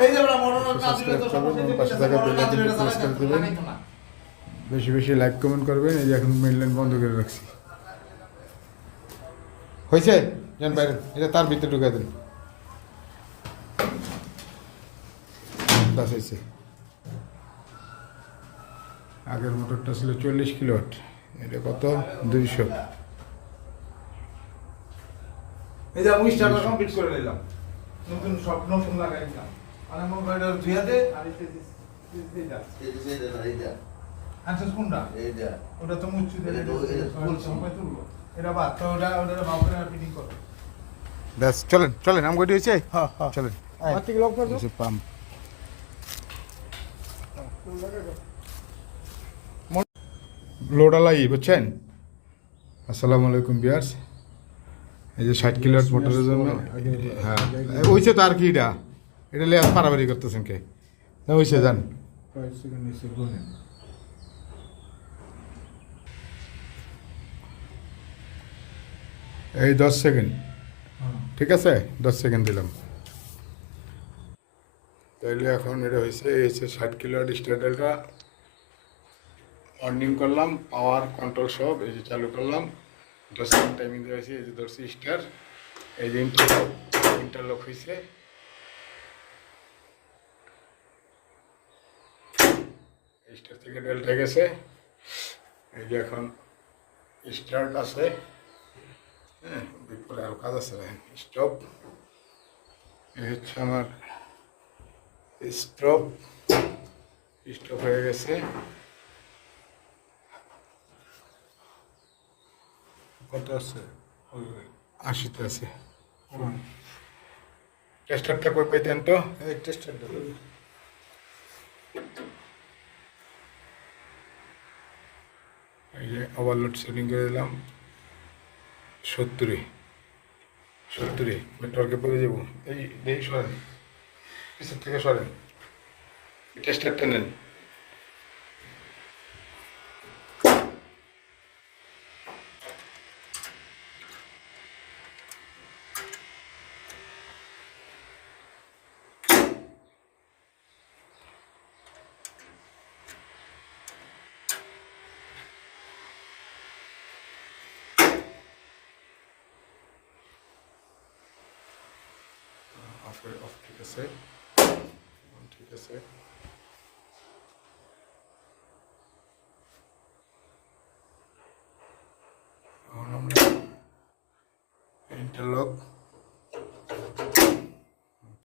Subscribe করবেন এবং পাশে থাকা বেল আইকনটি প্রেস করে দেবেন। বেশি বেশি লাইক কমেন্ট করবেন। এই যে এখন মেইন লাইন বন্ধ করে রাখছি। হয়েছে যান বাইরে, এটা তার ভিতরে ঢুকে দেন। বাস হয়েছে। আগের মোটরটা ছিল 40 কিলোওয়াট, এটা কত 200। এই যে আমি স্টার্টার কমপ্লিট করে নিলাম, নতুন সব নতুন লাগাই দিলাম। আর মোবাইলটা ধুইয়া দে আর এইটা আনসার কোনটা এইটা, ওটা তো মুচ্ছি দে, এটা ফুল সময় তুলবো, এটা বাদ তো ওটা বাপরে ফিটিং করো। ব্যাস চলেন চলেন, আম গটি হয়েছে। হ্যাঁ হ্যাঁ চলেন মাটি লক করে দাও। পাম্প লোডালাই বুঝছেন। আসসালামু আলাইকুম বিয়ার্স। এই যে 60 কিলোওয়াট মোটরের জন্য, হ্যাঁ ওইছে তো আর কি, এটা লিয়ে পারাবারি করতেছেন কে, ওইছে যান। এই 10 সেকেন্ড, ঠিক আছে 10 সেকেন্ড দিলাম। তাইলে এখন এটা হয়েছে, এই হচ্ছে 60 কিলোওয়াট স্টার্টারটা অর্নিং করলাম, পাওয়ার কন্ট্রোল সব এই যে চালু করলাম। 10 সেকেন্ড টাইমিং দেওয়া হয়েছে, এই যে ধরছি স্টার, এই যে ইন্টারলক হয়েছে। স্টার থেকে ডেল্টা গেছে, এই যে এখন স্টার্ট আছে। হ্যাঁ বিপরে আরও কাজ আছে, স্টপ। এই হচ্ছে আমার স্টপ, স্টপ হয়ে গেছে। কত আছে? 80-তে আছে। টেস্টারটা কই পাইতেন তো? এই টেস্টারটা এই যে ওভারলোড সেটিং করে দিলাম 70 নেটওয়ার্কে পড়ে যাবো। এই সরেন, পিছের থেকে সরেন, টেস্টারটা নেন। অফ ঠিক আছে, ঠিক আছে।